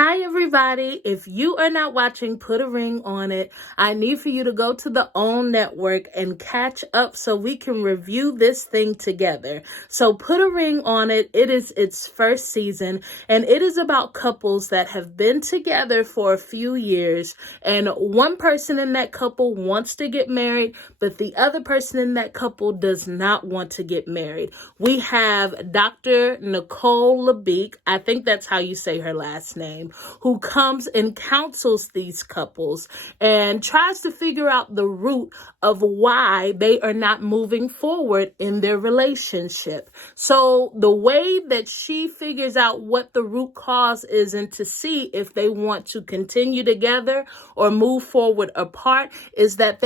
Hi, everybody. If you are not watching Put a Ring on It, I need for you to go to the OWN network and catch up so we can review this thing together. So Put a Ring on It, it is its first season, and it is about couples that have been together for a few years, and one person in that couple wants to get married, but the other person in that couple does not want to get married. We have Dr. Nicole LeBeek, I think that's how you say her last name, who comes and counsels these couples and tries to figure out the root of why they are not moving forward in their relationship. So the way that she figures out what the root cause is and to see if they want to continue together or move forward apart is that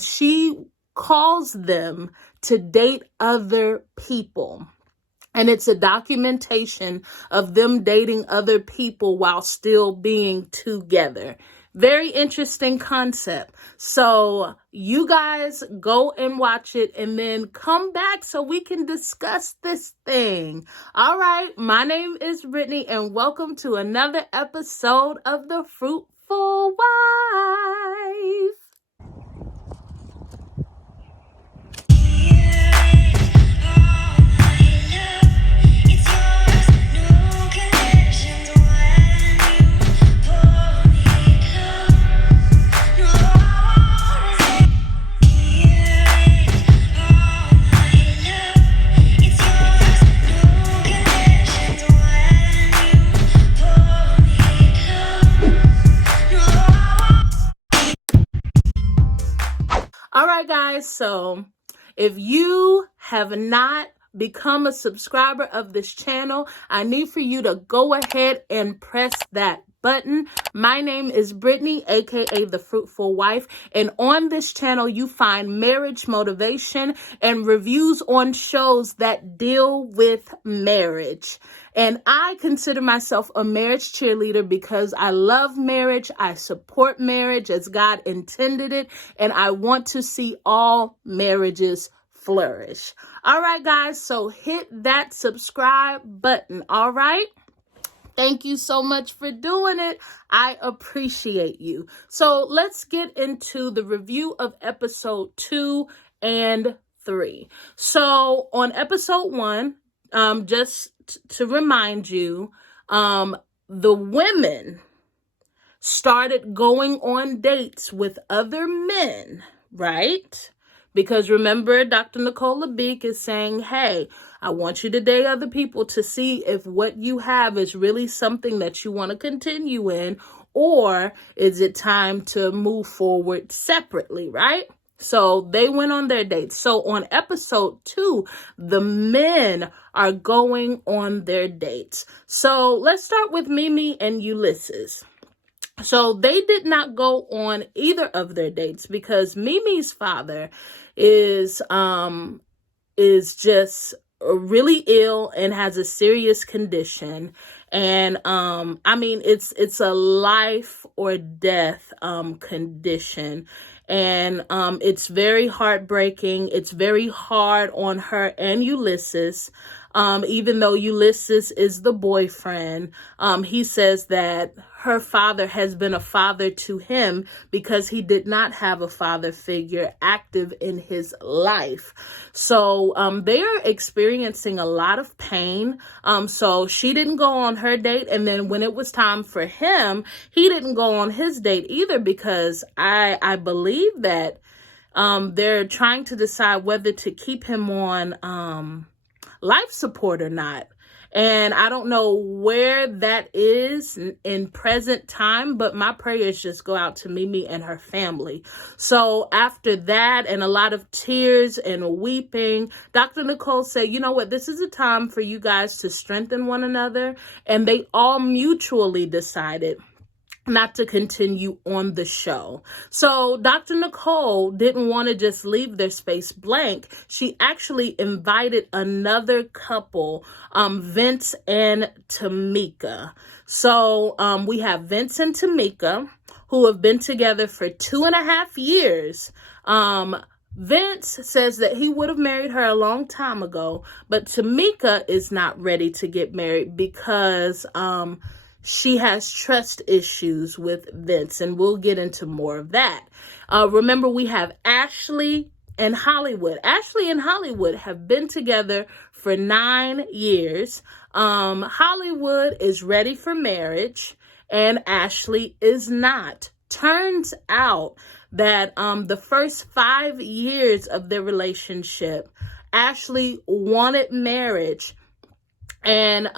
she calls them to date other people. And it's a documentation of them dating other people while still being together. Very interesting concept. So you guys go and watch it and then come back so we can discuss this thing. All right, my name is Brittany and welcome to another episode of The Fruitful Wife. All right, guys, so if you have not become a subscriber of this channel, I need for you to go ahead and press that button. My name is Brittany, aka The Fruitful Wife, and on this channel you find marriage motivation and reviews on shows that deal with marriage. And I consider myself a marriage cheerleader because I love marriage, I support marriage as God intended it, and I want to see all marriages flourish. All right, guys, so hit that subscribe button, all right? Thank you so much for doing it. I appreciate you. So let's get into the review of episode 2 and 3. So on episode 1, just to remind you, the women started going on dates with other men, right? Because remember, Dr. Nicole LeBeek is saying, hey, I want you to date other people to see if what you have is really something that you want to continue in, or is it time to move forward separately, right? So they went on their dates. So on episode 2, the men are going on their dates. So let's start with Mimi and Ulysses. So they did not go on either of their dates because Mimi's father is just really ill and has a serious condition. And it's a life or death condition. And it's very heartbreaking. It's very hard on her and Ulysses. Even though Ulysses is the boyfriend, he says that her father has been a father to him because he did not have a father figure active in his life. So they are experiencing a lot of pain. So she didn't go on her date. And then when it was time for him, he didn't go on his date either because I believe that they're trying to decide whether to keep him on life support or not. And I don't know where that is in present time, but my prayers just go out to Mimi and her family. So after that and a lot of tears and weeping, Dr. Nicole said, you know what, this is a time for you guys to strengthen one another. And they all mutually decided not to continue on the show. So Dr. Nicole didn't want to just leave their space blank. She actually invited another couple, Vince and Tamika. So we have Vince and Tamika, who have been together for 2.5 years. Vince says that he would have married her a long time ago, but Tamika is not ready to get married because she has trust issues with Vince, and we'll get into more of that. Remember, we have Ashley and Hollywood. Ashley and Hollywood have been together for 9 years. Hollywood is ready for marriage, and Ashley is not. Turns out that the first 5 years of their relationship, Ashley wanted marriage, and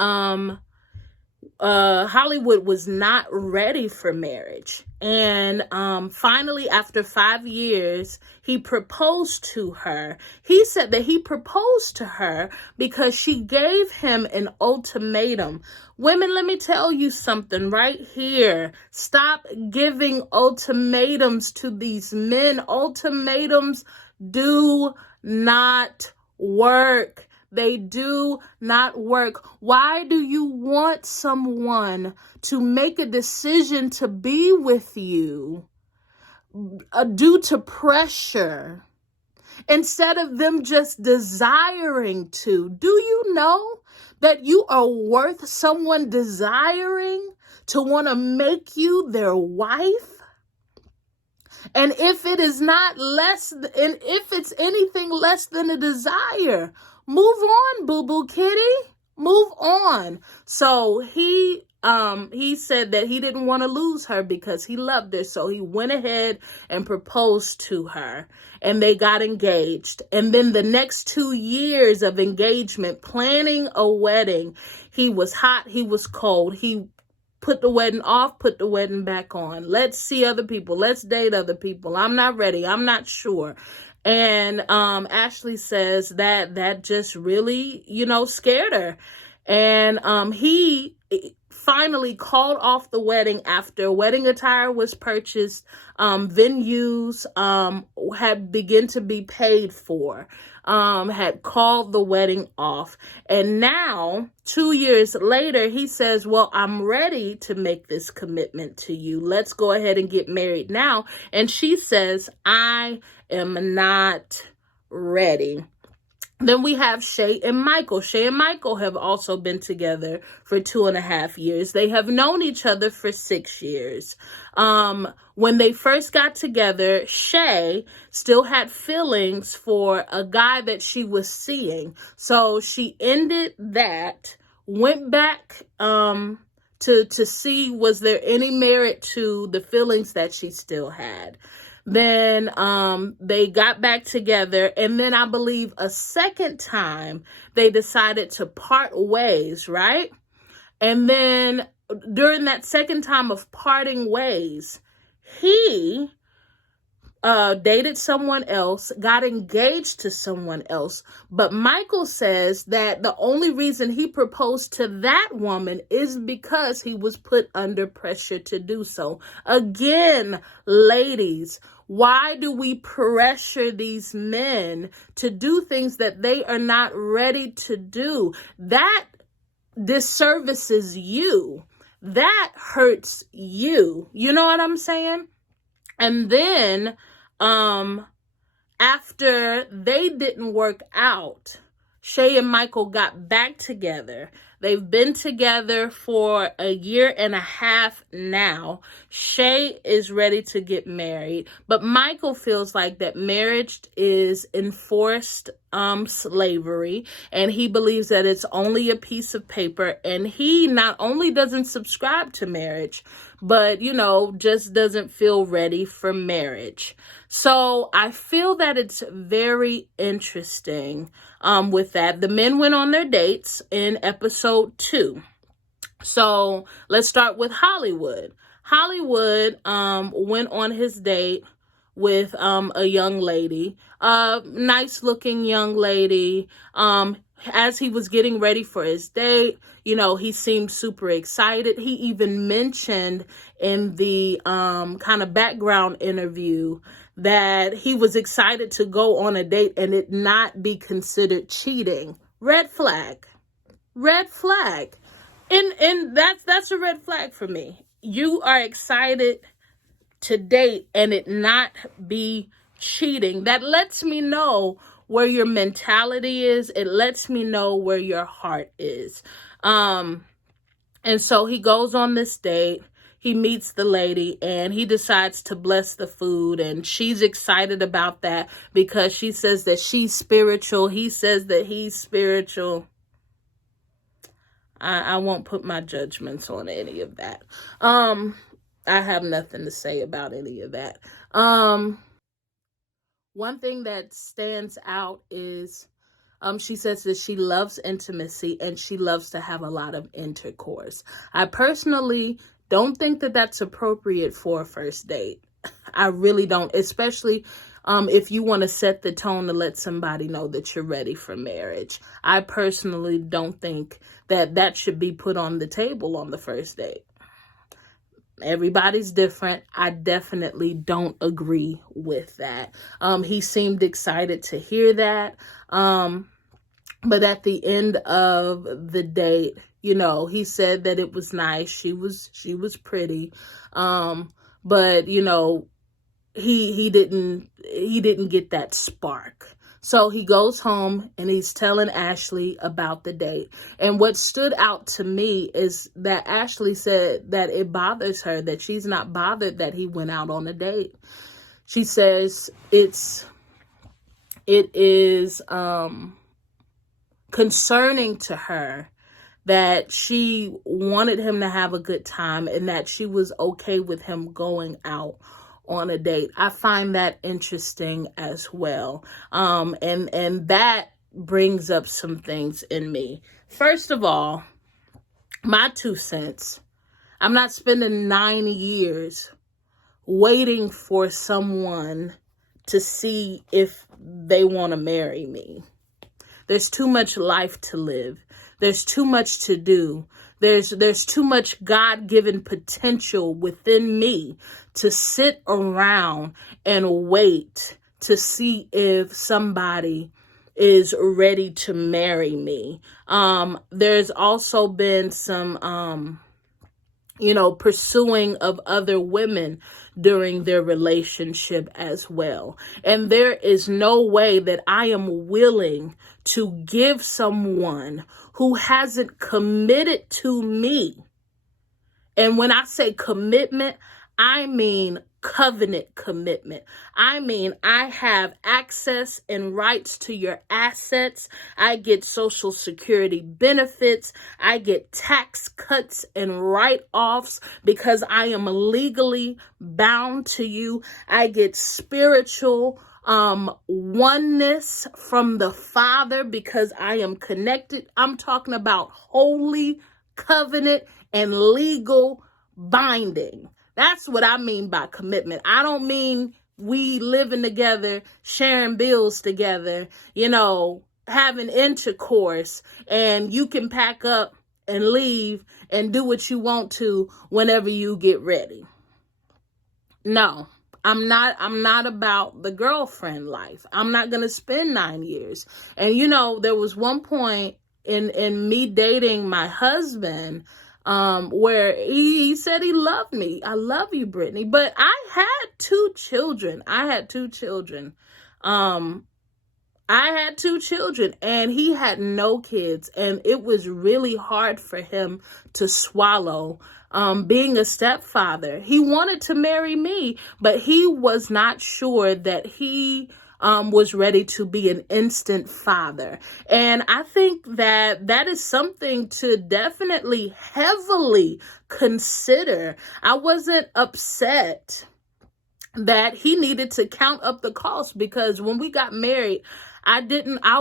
Hollywood was not ready for marriage. And finally, after 5 years, he proposed to her. He said that he proposed to her because she gave him an ultimatum. Women, let me tell you something right here. Stop giving ultimatums to these men. Ultimatums do not work. They do not work. Why do you want someone to make a decision to be with you due to pressure instead of them just desiring to? Do you know that you are worth someone desiring to want to make you their wife? And if it is not less, and if it's anything less than a desire, move on, boo-boo kitty. Move on. So he said that he didn't want to lose her because he loved her. So he went ahead and proposed to her, and they got engaged. And then the next 2 years of engagement, planning a wedding, he was hot, he was cold. He put the wedding off, put the wedding back on. Let's see other people. Let's date other people. I'm not ready. I'm not sure. And Ashley says that just really, scared her. And he finally called off the wedding after wedding attire was purchased. Venues had begun to be paid for. Had called the wedding off. And now, 2 years later, he says, well, I'm ready to make this commitment to you. Let's go ahead and get married now. And she says, I am not ready. Then we have Shay and Michael. Shay and Michael have also been together for 2.5 years. They have known each other for 6 years. When they first got together, Shay still had feelings for a guy that she was seeing. So she ended that, went back to see was there any merit to the feelings that she still had. Then they got back together, and then I believe a second time they decided to part ways, right? And then during that second time of parting ways, he dated someone else, got engaged to someone else. But Michael says that the only reason he proposed to that woman is because he was put under pressure to do so. Again, ladies, why do we pressure these men to do things that they are not ready to do? That disservices you. That hurts you. You know what I'm saying? And then, after they didn't work out, Shay and Michael got back together. They've been together for 1.5 years now. Shay is ready to get married, but Michael feels like that marriage is enforced slavery, and he believes that it's only a piece of paper, and he not only doesn't subscribe to marriage, but, just doesn't feel ready for marriage. So I feel that it's very interesting with that. The men went on their dates in episode 2. So let's start with Hollywood. Hollywood went on his date with a young lady, nice looking young lady. As he was getting ready for his date, he seemed super excited. He even mentioned in the kind of background interview that he was excited to go on a date and it not be considered cheating. Red flag. Red flag. And that's a red flag for me. You are excited to date and it not be cheating. That lets me know where your mentality is. It lets me know where your heart is. And so he goes on this date. He meets the lady and he decides to bless the food. And she's excited about that because she says that she's spiritual. He says that he's spiritual. I won't put my judgments on any of that. I have nothing to say about any of that. One thing that stands out is she says that she loves intimacy and she loves to have a lot of intercourse. I personally don't think that that's appropriate for a first date. I really don't, especially if you want to set the tone to let somebody know that you're ready for marriage. I personally don't think that that should be put on the table on the first date. Everybody's different. I definitely don't agree with that. He seemed excited to hear that. But at the end of the date, you know, he said that it was nice. She was pretty. But you know, he didn't get that spark. So he goes home and he's telling Ashley about the date. And what stood out to me is that Ashley said that it bothers her, that she's not bothered that he went out on a date. She says it is concerning to her that she wanted him to have a good time and that she was okay with him going out on a date. I find that interesting as well. And that brings up some things in me. First of all, my 2 cents. I'm not spending 9 years waiting for someone to see if they want to marry me. There's too much life to live. There's too much to do. There's too much God-given potential within me to sit around and wait to see if somebody is ready to marry me. There's also been some, pursuing of other women during their relationship as well. And there is no way that I am willing to give someone who hasn't committed to me. And when I say commitment, I mean covenant commitment. I mean, I have access and rights to your assets. I get Social Security benefits. I get tax cuts and write-offs because I am legally bound to you. I get spiritual oneness from the Father because I am connected. I'm talking about holy covenant and legal binding. That's what I mean by commitment. I don't mean we living together, sharing bills together, having intercourse, and you can pack up and leave and do what you want to whenever you get ready. No, I'm not about the girlfriend life. I'm not going to spend 9 years. And, there was one point in me dating my husband where he said he loved me. I love you, Brittany. But I had 2 children. I had 2 children and he had no kids. And it was really hard for him to swallow being a stepfather. He wanted to marry me, but he was not sure that he was ready to be an instant father. And I think that is something to definitely heavily consider. I wasn't upset that he needed to count up the cost because when we got married, I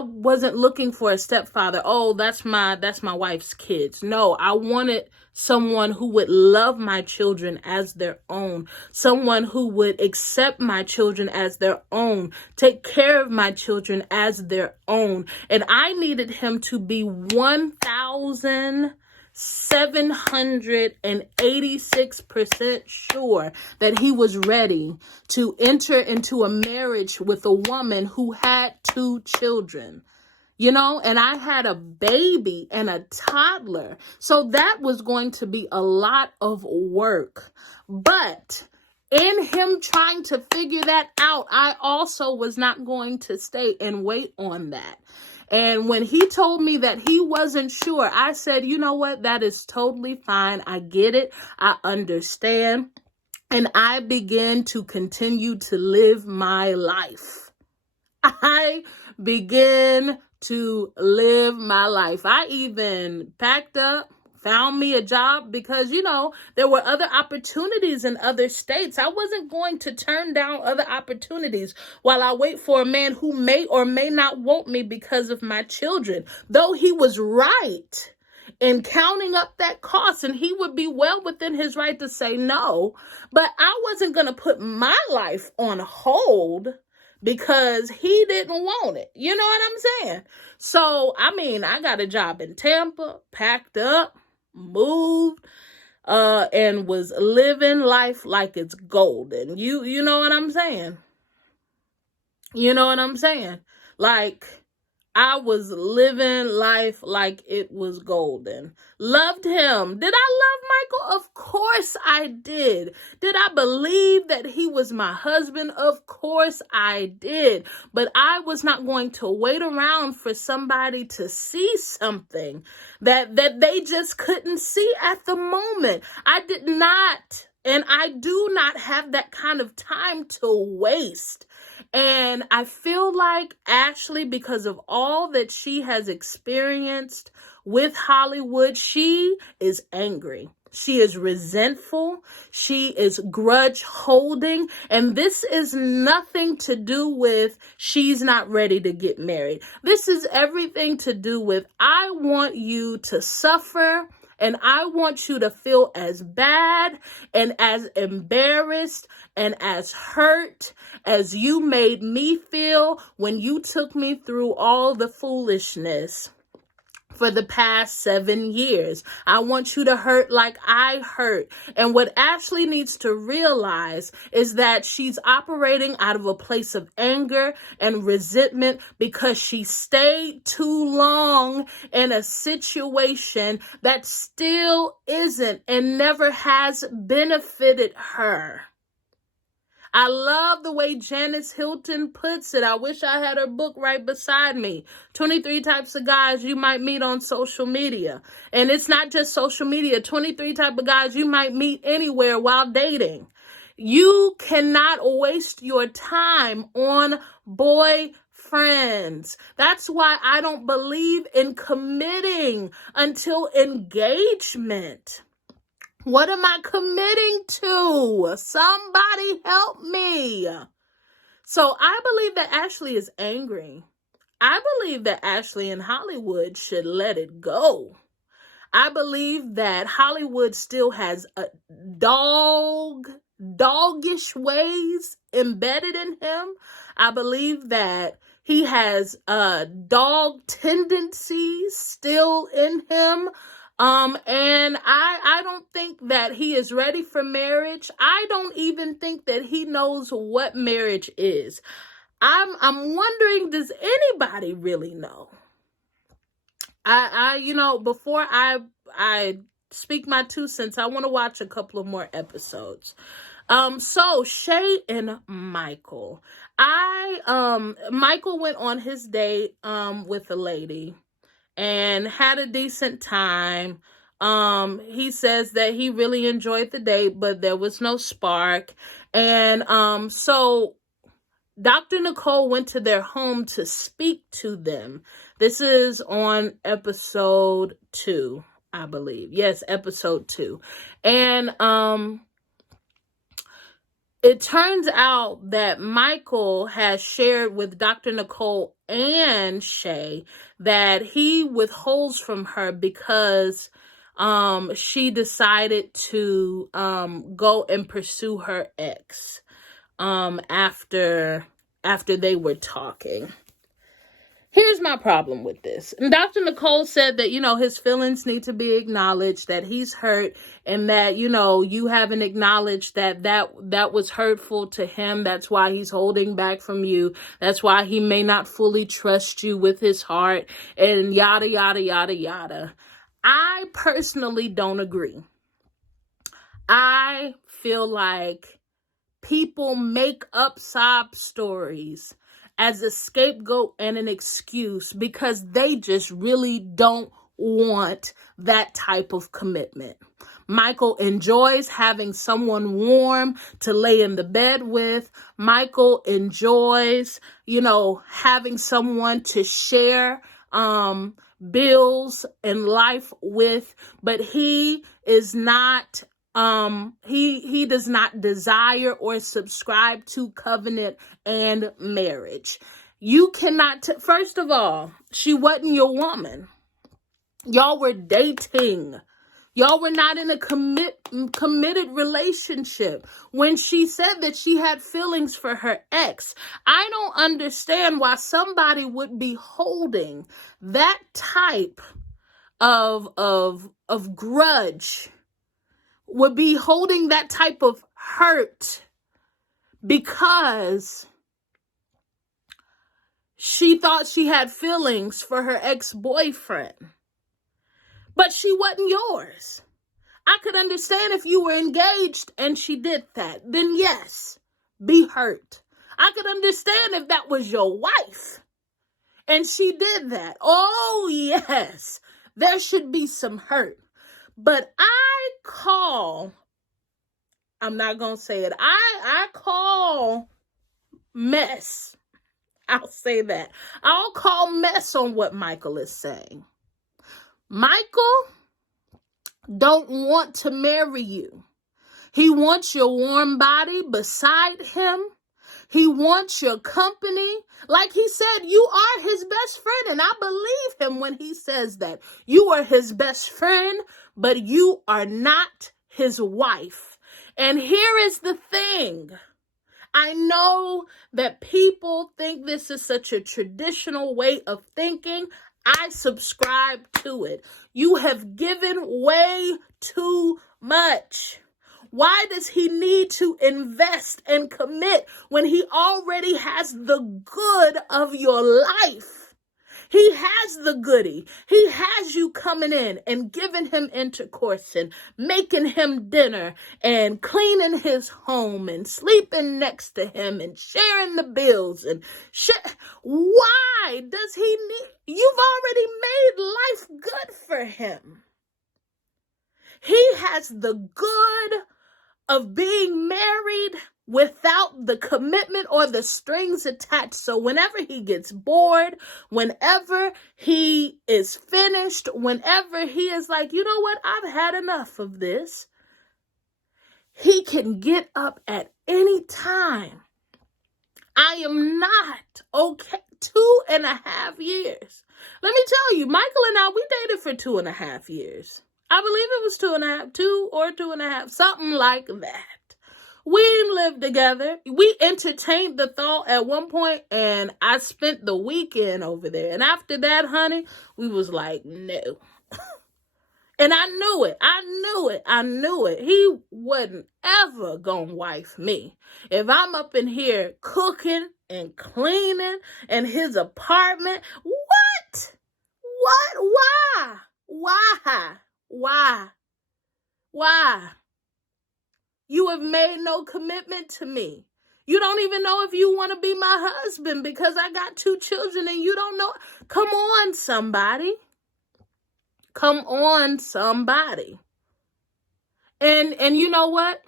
wasn't looking for a stepfather. Oh, that's my wife's kids. No, I wanted someone who would love my children as their own, someone who would accept my children as their own, take care of my children as their own. And I needed him to be 1,786% sure that he was ready to enter into a marriage with a woman who had 2 children. And I had a baby and a toddler. So that was going to be a lot of work. But in him trying to figure that out, I also was not going to stay and wait on that. And when he told me that he wasn't sure, I said, you know what? That is totally fine. I get it. I understand. And I began to continue to live my life. I began to live my life. I even packed up, found me a job because, there were other opportunities in other states. I wasn't going to turn down other opportunities while I wait for a man who may or may not want me because of my children. Though he was right in counting up that cost, and he would be well within his right to say no, but I wasn't going to put my life on hold because he didn't want it. You know what I'm saying? So, I got a job in Tampa, packed up, moved, and was living life like it's golden. You know what I'm saying? You know what I'm saying? Like, I was living life like it was golden. Loved him. Did I love Michael? Of course I did. Did I believe that he was my husband? Of course I did. But I was not going to wait around for somebody to see something that they just couldn't see at the moment. I did not, and I do not have that kind of time to waste. And I feel like Ashley, because of all that she has experienced with Hollywood, she is angry. She is resentful. She is grudge holding. And this is nothing to do with she's not ready to get married. This is everything to do with I want you to suffer. And I want you to feel as bad and as embarrassed and as hurt as you made me feel when you took me through all the foolishness for the past 7 years. I want you to hurt like I hurt. And what Ashley needs to realize is that she's operating out of a place of anger and resentment because she stayed too long in a situation that still isn't and never has benefited her. I love the way Janice Hilton puts it. I wish I had her book right beside me. 23 types of guys you might meet on social media. And it's not just social media. 23 type of guys you might meet anywhere while dating. You cannot waste your time on boyfriends. That's why I don't believe in committing until engagement. What am I committing to? Somebody help me. So I believe that Ashley is angry. I believe that Ashley in Hollywood should let it go. I believe that Hollywood still has a doggish ways embedded in him. I believe that he has dog tendencies still in him. And I don't think that he is ready for marriage. I don't even think that he knows what marriage is. I'm wondering, does anybody really know? Before I speak my 2 cents, I want to watch a couple of more episodes. So Shay and Michael. Michael went on his date with a lady and had a decent time. He says that he really enjoyed the date, but there was no spark. And so Dr. Nicole went to their home to speak to them. This is on episode 2, I believe. Yes, episode 2. And it turns out that Michael has shared with Dr. Nicole and Shay that he withholds from her because she decided to go and pursue her ex after they were talking. Here's my problem with this. And Dr. Nicole said that, his feelings need to be acknowledged, that he's hurt, and that, you haven't acknowledged that was hurtful to him. That's why he's holding back from you. That's why he may not fully trust you with his heart, and yada, yada, yada, yada. I personally don't agree. I feel like people make up sob stories as a scapegoat and an excuse because they just really don't want that type of commitment. Michael enjoys having someone warm to lay in the bed with. Michael enjoys, having someone to share bills and life with, but he is not he does not desire or subscribe to covenant and marriage. You cannot first of all, she wasn't your woman. Y'all were dating. Y'all were not in a committed relationship. When she said that she had feelings for her ex, I don't understand why somebody would be holding that type of grudge, would be holding that type of hurt because she thought she had feelings for her ex-boyfriend. But she wasn't yours. I could understand if you were engaged and she did that. Then yes, be hurt. I could understand if that was your wife and she did that. Oh yes, there should be some hurt. But I'm not going to say it. I call mess. I'll say that. I'll call mess on what Michael is saying. Michael don't want to marry you. He wants your warm body beside him. He wants your company. Like he said, you are his best friend. And I believe him when he says that. You are his best friend, but you are not his wife. And here is the thing. I know that people think this is such a traditional way of thinking. I subscribe to it. You have given way too much. Why does he need to invest and commit when he already has the good of your life? He has the goodie. He has you coming in and giving him intercourse and making him dinner and cleaning his home and sleeping next to him and sharing the bills and Why does he need? You've already made life good for him. He has the good of being married without the commitment or the strings attached. So whenever he gets bored, whenever he is finished, whenever he is like, you know what, I've had enough of this, he can get up at any time. I am not okay. 2.5 years. Let me tell you, Michael and I, we dated for 2.5 years. I believe it was 2.5, something like that. We lived together. We entertained the thought at one point, and I spent the weekend over there. And after that, honey, we was like, no. And I knew it. He wasn't ever gonna wife me. If I'm up in here cooking and cleaning in his apartment, what? Why? You have made no commitment to me. You don't even know if you want to be my husband because I got 2 children and you don't know. Come on, somebody. And you know what?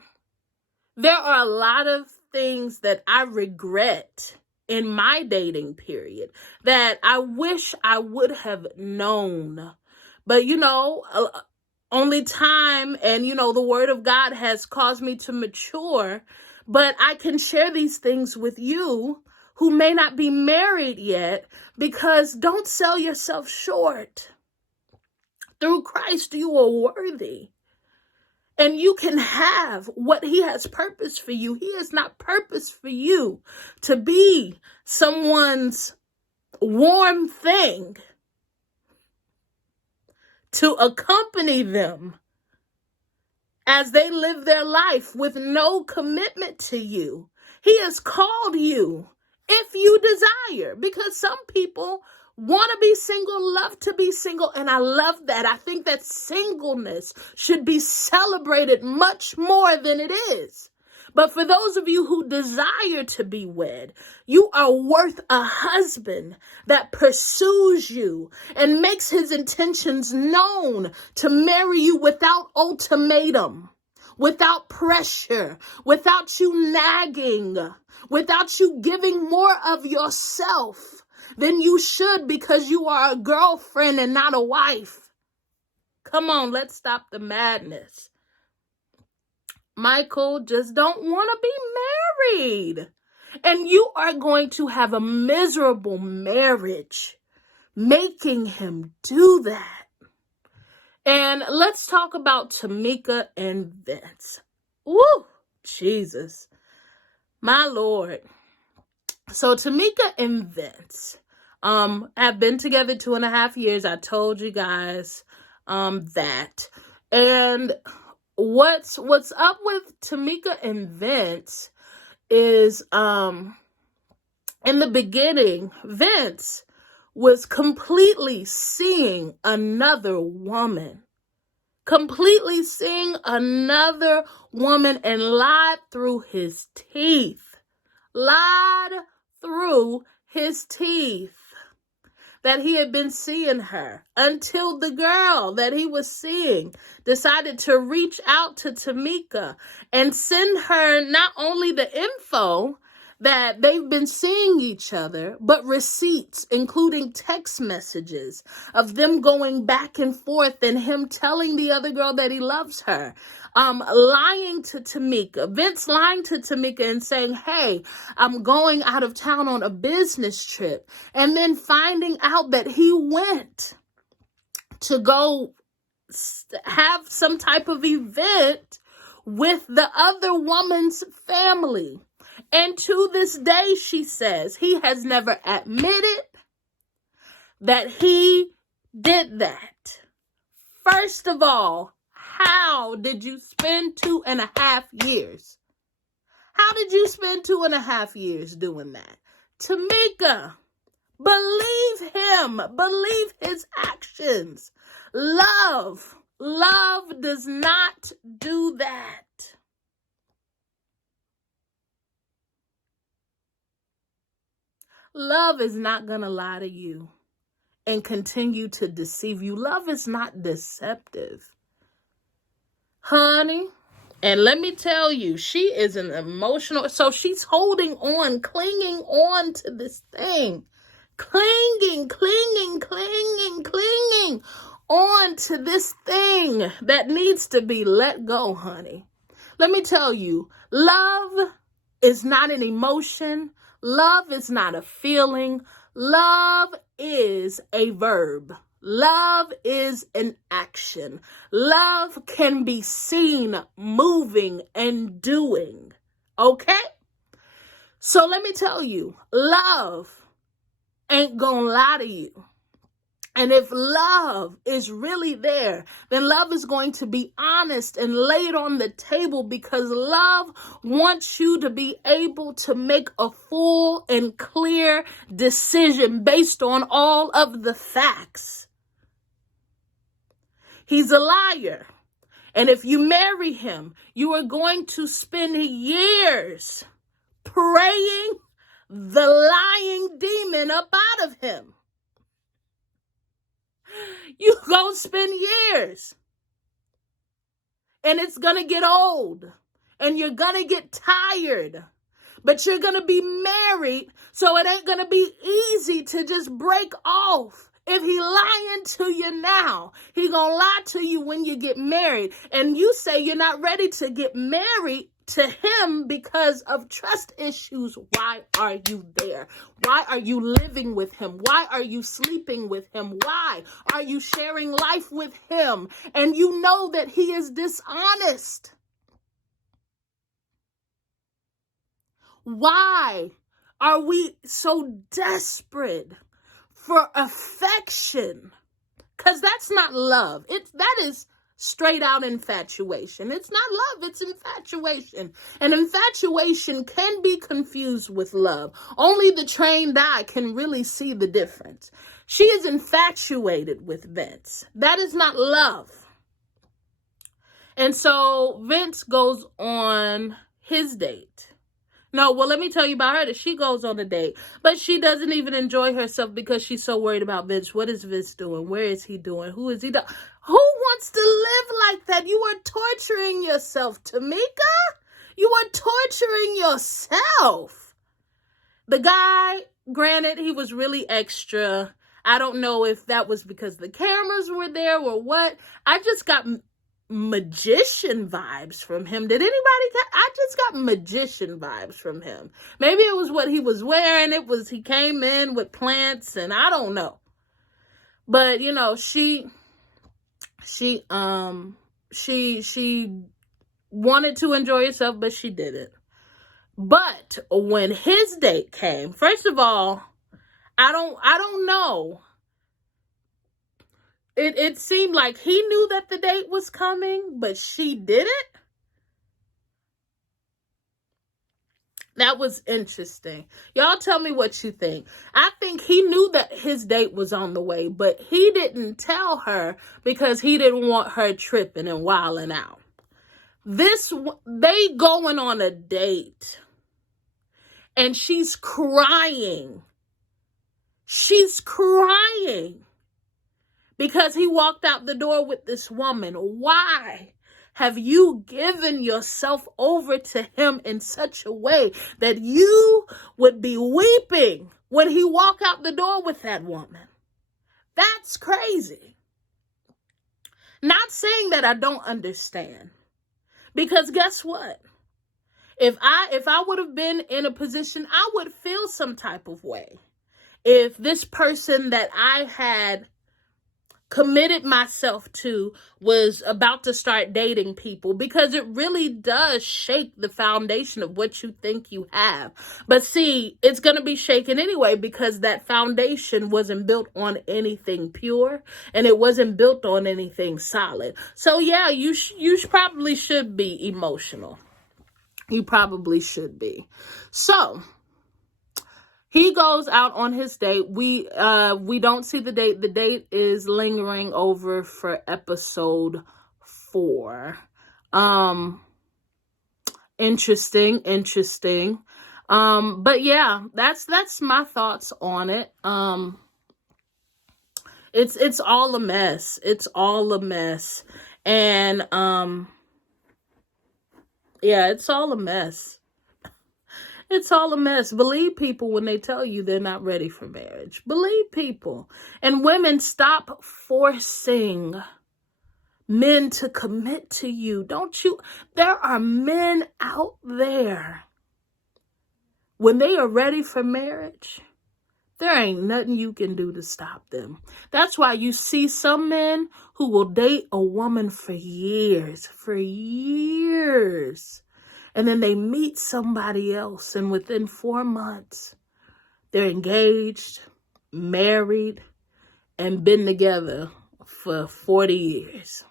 There are a lot of things that I regret in my dating period that I wish I would have known. But, only time and, the word of God has caused me to mature. But I can share these things with you who may not be married yet, because don't sell yourself short. Through Christ, you are worthy. And you can have what he has purposed for you. He has not purposed for you to be someone's warm thing, to accompany them as they live their life with no commitment to you. He has called you if you desire, because some people want to be single, love to be single, and I love that. I think that singleness should be celebrated much more than it is. But for those of you who desire to be wed, you are worth a husband that pursues you and makes his intentions known to marry you without ultimatum, without pressure, without you nagging, without you giving more of yourself than you should because you are a girlfriend and not a wife. Come on, let's stop the madness. Michael just don't want to be married. And you are going to have a miserable marriage making him do that. And let's talk about Tamika and Vince. Woo, Jesus, my Lord. So Tamika and Vince have been together 2.5 years. I told you guys that. And what's up with Tamika and Vince is in the beginning, Vince was completely seeing another woman and lied through his teeth. That he had been seeing her, until the girl that he was seeing decided to reach out to Tamika and send her not only the info that they've been seeing each other, but receipts, including text messages of them going back and forth and him telling the other girl that he loves her. Lying to Tamika, Vince lying to Tamika and saying, hey, I'm going out of town on a business trip. And then finding out that he went to go have some type of event with the other woman's family. And to this day, she says, he has never admitted that he did that. First of all, how did you spend 2.5 years? How did you spend 2.5 years doing that? Tamika, believe him. Believe his actions. Love does not do that. Love is not going to lie to you and continue to deceive you. Love is not deceptive. Honey, and let me tell you, she is an emotional, so she's holding on, clinging on to this thing, clinging on to this thing that needs to be let go, honey. Let me tell you, love is not an emotion. Love is not a feeling. Love is a verb. Love is an action. Love can be seen moving and doing. Okay? So let me tell you, love ain't gonna lie to you. And if love is really there, then love is going to be honest and laid on the table, because love wants you to be able to make a full and clear decision based on all of the facts. He's a liar. And if you marry him, you are going to spend years praying the lying demon up out of him. You're going to spend years. And it's going to get old. And you're going to get tired. But you're going to be married, so it ain't going to be easy to just break off. If he lying to you now, he going to lie to you when you get married. And you say you're not ready to get married to him because of trust issues. Why are you there? Why are you living with him? Why are you sleeping with him? Why are you sharing life with him? And you know that he is dishonest. Why are we so desperate for affection? Because that's not love. That is straight out infatuation. It's not love, it's infatuation. And infatuation can be confused with love. Only the trained eye can really see the difference. She is infatuated with Vince. That is not love. And so Vince goes on his date. No, well, let me tell you about her, that she goes on a date, but she doesn't even enjoy herself because she's so worried about Vince. What is Vince doing? Where is he doing? Who is he doing? Who wants to live like that? You are torturing yourself, Tamika. You are torturing yourself. The guy, granted, he was really extra. I don't know if that was because the cameras were there or what. I just got magician vibes from him. Did anybody get? I just got magician vibes from him. Maybe it was what he was wearing. He came in with plants, and I don't know. But you know, she wanted to enjoy herself, but she didn't. But when his date came, first of all, I don't know. It seemed like he knew that the date was coming, but she didn't. That was interesting. Y'all tell me what you think. I think he knew that his date was on the way, but he didn't tell her because he didn't want her tripping and wilding out. They going on a date, and she's crying. She's crying because he walked out the door with this woman. Why have you given yourself over to him in such a way that you would be weeping when he walked out the door with that woman? That's crazy. Not saying that I don't understand, because guess what? If I would have been in a position, I would feel some type of way. If this person that I had committed myself to was about to start dating people, because it really does shake the foundation of what you think you have. But see, it's going to be shaken anyway, because that foundation wasn't built on anything pure, and it wasn't built on anything solid. So yeah, you probably should be emotional. You probably should be. So he goes out on his date. We don't see the date. The date is lingering over for episode 4. Interesting. But yeah, that's my thoughts on it. It's all a mess. It's all a mess. And yeah, it's all a mess. It's all a mess. Believe people when they tell you they're not ready for marriage. Believe people. And women, stop forcing men to commit to you. There are men out there, when they are ready for marriage, there ain't nothing you can do to stop them. That's why you see some men who will date a woman for years. And then they meet somebody else, and within 4 months, they're engaged, married, and been together for 40 years.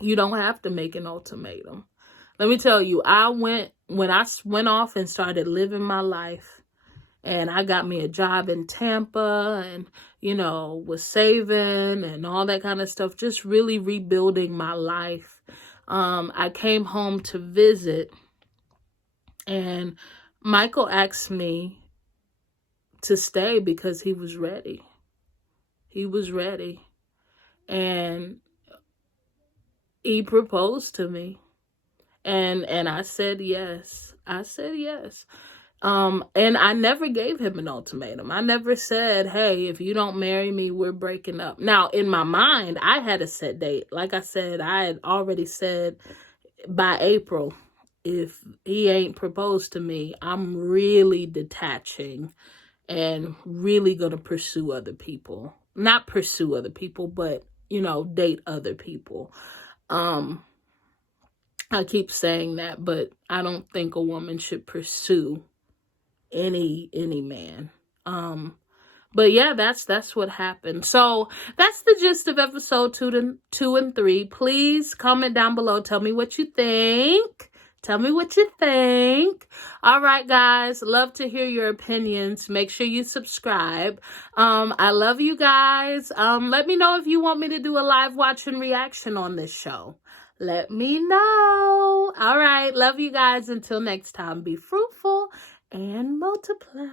You don't have to make an ultimatum. Let me tell you, when I went off and started living my life, and I got me a job in Tampa, and, was saving and all that kind of stuff, just really rebuilding my life. I came home to visit, and Michael asked me to stay because he was ready. He was ready. And he proposed to me. And I said yes. And I never gave him an ultimatum. I never said, hey, if you don't marry me, we're breaking up. Now, in my mind, I had a set date. Like I said, I had already said by April, if he ain't proposed to me, I'm really detaching and really going to pursue other people. Not pursue other people, but, date other people. I keep saying that, but I don't think a woman should pursue any man. But yeah, that's what happened. So that's the gist of episode 2 and 3. Please comment down below. Tell me what you think. All right, guys. Love to hear your opinions. Make sure you subscribe. I love you guys. Let me know if you want me to do a live watch and reaction on this show. let me know. All right. Love you guys. Until next time, be fruitful and multiply.